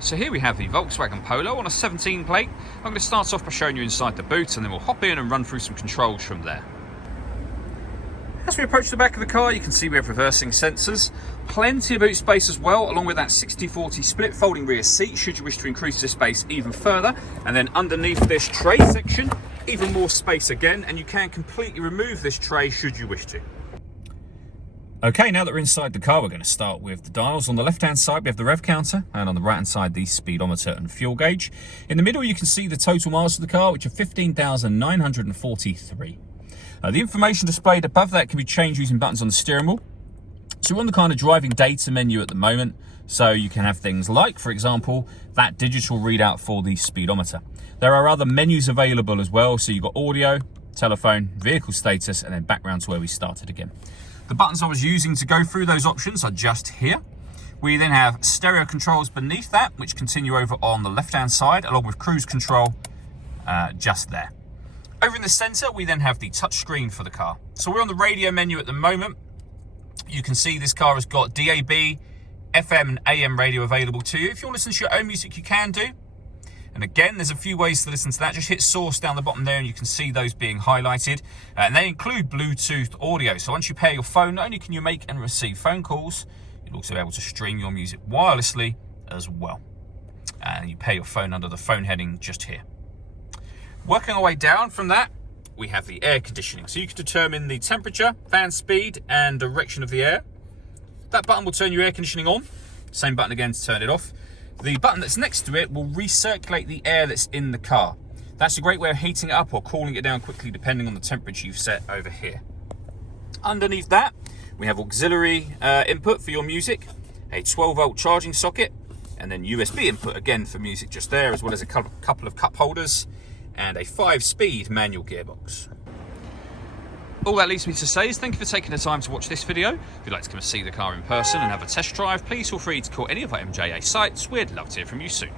So here we have the Volkswagen Polo on a 17 plate. I'm going to start off by showing you inside the boot and then we'll hop in and run through some controls from there. As we approach the back of the car, you can see we have reversing sensors, plenty of boot space as well, along with that 60-40 split folding rear seat should you wish to increase the space even further. And then underneath this tray section, even more space again, and you can completely remove this tray should you wish to. Okay, now that we're inside the car, we're going to start with the dials. On the left-hand side, we have the rev counter, and on the right-hand side, the speedometer and fuel gauge. In the middle, you can see the total miles of the car, which are 15,943. The information displayed above that can be changed using buttons on the steering wheel. So we're on the kind of driving data menu at the moment, so you can have things like, for example, that digital readout for the speedometer. There are other menus available as well, so you've got audio, telephone, vehicle status, and then background to where we started again. The buttons I was using to go through those options are just here. We then have stereo controls beneath that, which continue over on the left-hand side, along with cruise control just there. Over in the center, we then have the touch screen for the car. So we're on the radio menu at the moment. You can see this car has got DAB, FM and AM radio available to you. If you want to listen to your own music, you can do. And again, there's a few ways to listen to that. Just hit source down the bottom there and you can see those being highlighted. And they include Bluetooth audio. So once you pair your phone, not only can you make and receive phone calls, you'll also be able to stream your music wirelessly as well. And you pair your phone under the phone heading just here. Working our way down from that, we have the air conditioning. So you can determine the temperature, fan speed, and direction of the air. That button will turn your air conditioning on. Same button again to turn it off. The button that's next to it will recirculate the air that's in the car. That's a great way of heating it up or cooling it down quickly depending on the temperature you've set over here. Underneath that, we have auxiliary input for your music, a 12-volt charging socket, and then USB input again for music just there, as well as a couple of cup holders and a 5-speed manual gearbox. All that leaves me to say is thank you for taking the time to watch this video. If you'd like to come and see the car in person and have a test drive, please feel free to call any of our MJA sites. We'd love to hear from you soon.